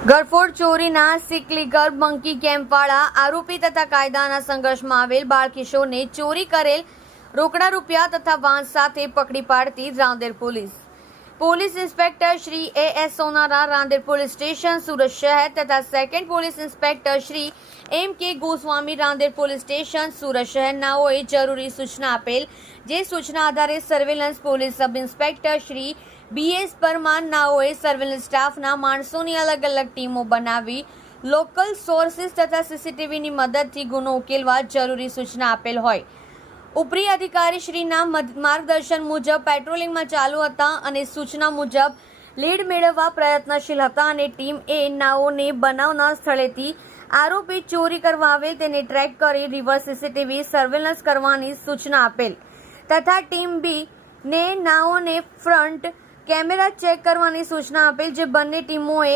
ગરફોડ ચોરીના સિકલીગર મંકી કેમ્પવાળા આરોપી તથા કાયદાના સંઘર્ષમાં આવેલ બાળકિશોરને ચોરી કરેલ રોકડા રૂપિયા તથા વાંસ સાથે પકડી પાડતી Rander police. Police inspector Shri A S Sonara Rander police station, Surat શહેર તથા second police inspector Shri M K Goswami Rander police station, Surat શહેરનાઓએ જરૂરી સૂચના આપેલ, જે સૂચના આધારે surveillance police sub inspector Shri BS Parmar નાઓએ surveillance સ્ટાફના માણસોની અલગ અલગ ટીમો બનાવી લોકલ સોર્સિસ તથા સીસીટીવીની મદદથી ગુનો ઉકેલવા જરૂરી સૂચના આપેલ હોય. ઉપરી અધિકારી શ્રીના માર્ગદર્શન મુજબ પેટ્રોલિંગમાં ચાલુ હતા અને સૂચના મુજબ લીડ મેળવવા પ્રયત્નશીલ હતા અને ટીમ એ નાઓને બનાવના સ્થળેથી આરોપી ચોરી કરવા આવે તેને ટ્રેક કરી રિવર્સ સીસીટીવી સર્વેલન્સ કરવાની સૂચના આપેલ. તથા ટીમ બી ને નાઓને ફ્રન્ટ કેમેરા ચેક કરવાની સૂચના આપેલ જે બંને ટીમોએ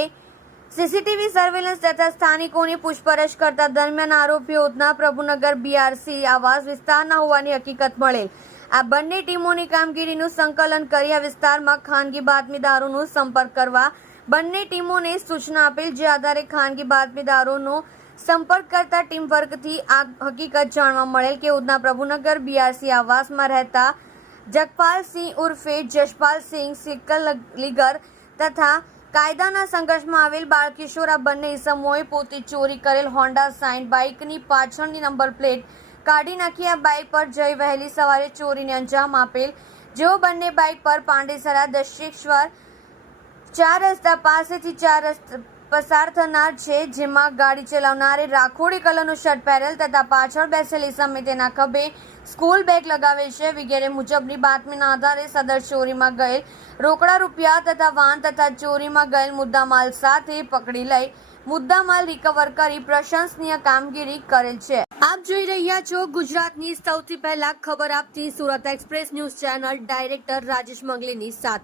સીસીટીવી સર્વેલન્સ તથા સ્થાનિકોની પૂછપરછ કરતા દરમિયાન આરોપીઓ ઉધના પ્રભુનગર બીઆરસી આવાસ વિસ્તારના હોવાની હકીકત મળેલ. આ બંને ટીમોની કામગીરીનું સંકલન કરી આ વિસ્તારમાં ખાનગી બાતમીદારોનો સંપર્ક કરવા બંને ટીમોને સૂચના આપેલ જે આધારે ખાનગી બાતમીદારોનો સંપર્ક કરતા ટીમ વર્કથી આ હકીકત જાણવા મળેલ કે ઉધના પ્રભુનગર બીઆરસી આવાસમાં રહેતા જગપાલસિંહ ઉર્ફે જશપાલસિંહ સિકલીગર તથા કાયદાના સંઘર્ષમાં આવેલ બાળકિશોર આ બંને ઇસમોએ પોતે ચોરી કરેલ હોન્ડા સાઇન બાઇકની પાછળની નંબર પ્લેટ કાઢી નાખી. આ બાઇક પર જઈ વહેલી સવારે ચોરીને અંજામ આપેલ. જેઓ બંને બાઇક પર પાંડેસરા દશેશ્વર ચાર રસ્તા પાસેથી ચાર રસ્તા પસાર થનાર છે, જેમાં ગાડી ચલાવનારે રાખોડી કલરનું શર્ટ પહેરેલ તથા પાછળ બેસેલી સમય તેના ખભે સ્કૂલ બેગ લગાવે છે. વગેરે મુજબની બાતમીના આધારે સદર ચોરીમાં ગયેલ રોકડા રૂપિયા તથા વાહન તથા ચોરીમાં ગયેલ મુદ્દામાલ સાથે પકડી લઈ મુદ્દામાલ રિકવર કરી પ્રશંસનીય કામગીરી કરેલ છે. આપ જોઈ રહ્યા છો ગુજરાતની સૌથી પહેલા ખબર આપતી Surat express news channel director Rajesh મંગલીની સાથે.